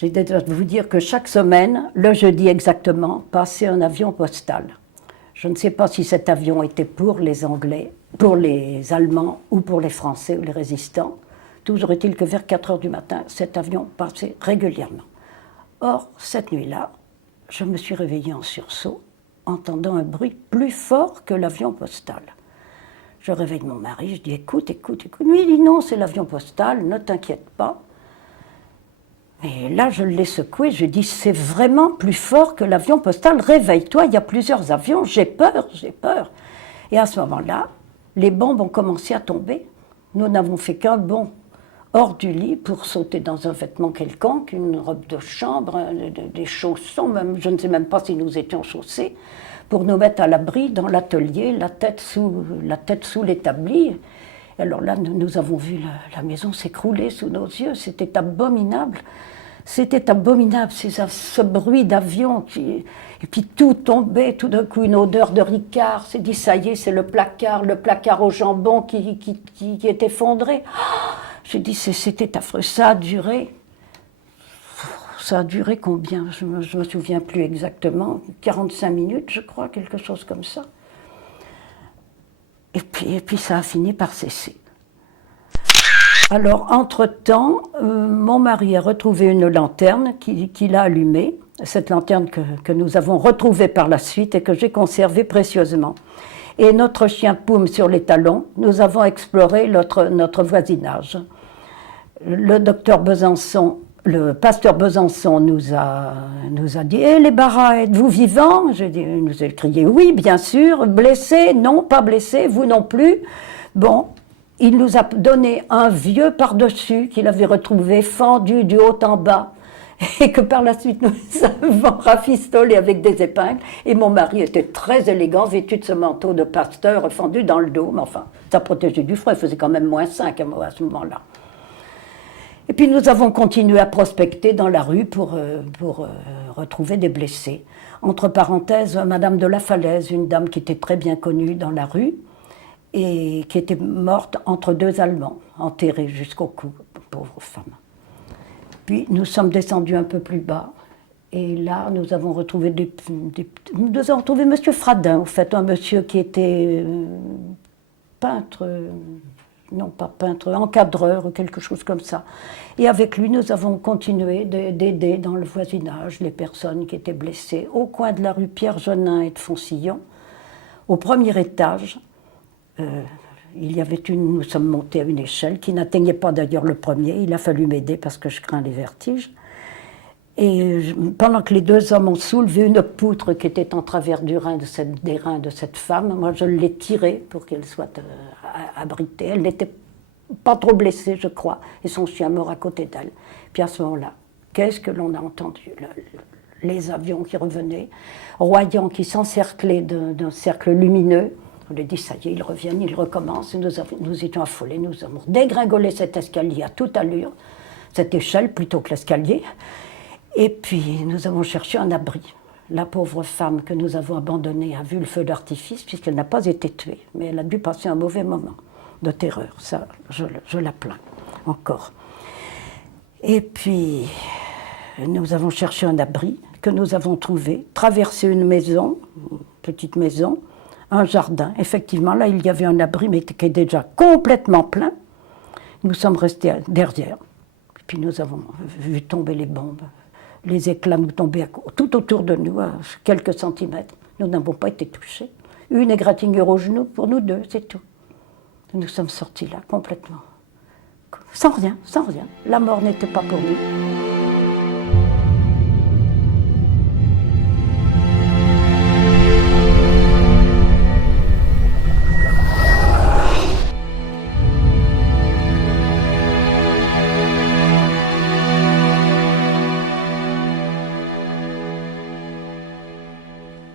J'ai déjà de vous dire que chaque semaine, le jeudi exactement, passait un avion postal. Je ne sais pas si cet avion était pour les Anglais, pour les Allemands ou pour les Français ou les résistants. Toujours est-il que vers 4 heures du matin, cet avion passait régulièrement. Or, cette nuit-là, je me suis réveillée en sursaut, entendant un bruit plus fort que l'avion postal. Je réveille mon mari, je dis écoute. Lui il dit non, c'est l'avion postal, ne t'inquiète pas. Et là, je l'ai secoué, je lui ai dit c'est vraiment plus fort que l'avion postal, réveille-toi, il y a plusieurs avions, j'ai peur. Et à ce moment-là, les bombes ont commencé à tomber. Nous n'avons fait qu'un bond hors du lit pour sauter dans un vêtement quelconque, une robe de chambre, des chaussons, même, je ne sais même pas si nous étions chaussés, pour nous mettre à l'abri dans l'atelier, la tête sous l'établi. Alors là, nous avons vu la maison s'écrouler sous nos yeux, c'était abominable. C'était abominable, ce bruit d'avion, et puis tout tombait, tout d'un coup une odeur de Ricard, c'est dit ça y est, c'est le placard au jambon qui est effondré. J'ai dit c'était affreux, ça a duré combien, je me souviens plus exactement, 45 minutes je crois, quelque chose comme ça. Et puis ça a fini par cesser. Alors, entre-temps, mon mari a retrouvé une lanterne qu'il a allumée, cette lanterne que nous avons retrouvée par la suite et que j'ai conservée précieusement. Et notre chien Poum sur les talons, nous avons exploré notre voisinage. Le pasteur Besançon nous a dit « Eh les Barras, êtes-vous vivants ?» Il nous a crié « Oui, bien sûr. Blessés? Non, pas blessés. Vous non plus. » Bon. Il nous a donné un vieux par-dessus qu'il avait retrouvé fendu du haut en bas et que par la suite nous avons rafistolé avec des épingles. Et mon mari était très élégant, vêtu de ce manteau de pasteur fendu dans le dos. Mais enfin, ça protégeait du froid, il faisait quand même -5 à ce moment-là. Et puis nous avons continué à prospecter dans la rue pour retrouver des blessés. Entre parenthèses, Madame de la Falaise, une dame qui était très bien connue dans la rue, et qui était morte entre 2 Allemands, enterrée jusqu'au cou, pauvre femme. Puis nous sommes descendus un peu plus bas, et là nous avons retrouvé nous avons retrouvé Monsieur Fradin, en fait, un monsieur qui était peintre, non pas peintre, encadreur ou quelque chose comme ça. Et avec lui nous avons continué d'aider dans le voisinage les personnes qui étaient blessées, au coin de la rue Pierre-Jonin et de Foncillon, au premier étage. Nous sommes montés à une échelle qui n'atteignait pas d'ailleurs le premier. Il a fallu m'aider parce que je crains les vertiges. Et pendant que les 2 hommes ont soulevé une poutre qui était en travers des reins de cette femme, moi je l'ai tirée pour qu'elle soit abritée. Elle n'était pas trop blessée, je crois, et son chien mort à côté d'elle. Puis à ce moment-là, qu'est-ce que l'on a entendu? Les avions qui revenaient, Royan qui s'encerclait d'un cercle lumineux. On a dit, ça y est, ils reviennent, ils recommencent. Et nous étions affolés, nous avons dégringolé cet escalier à toute allure, cette échelle plutôt que l'escalier. Et puis, nous avons cherché un abri. La pauvre femme que nous avons abandonnée a vu le feu d'artifice, puisqu'elle n'a pas été tuée. Mais elle a dû passer un mauvais moment de terreur. Ça, je la plains encore. Et puis, nous avons cherché un abri que nous avons trouvé, traversé une maison, une petite maison, un jardin. Effectivement, là, il y avait un abri, mais qui était déjà complètement plein. Nous sommes restés derrière. Et puis nous avons vu tomber les bombes. Les éclats nous tombaient tout autour de nous, à quelques centimètres. Nous n'avons pas été touchés. Une égratignure au genou pour nous 2, c'est tout. Nous sommes sortis là, complètement. Sans rien. La mort n'était pas pour nous.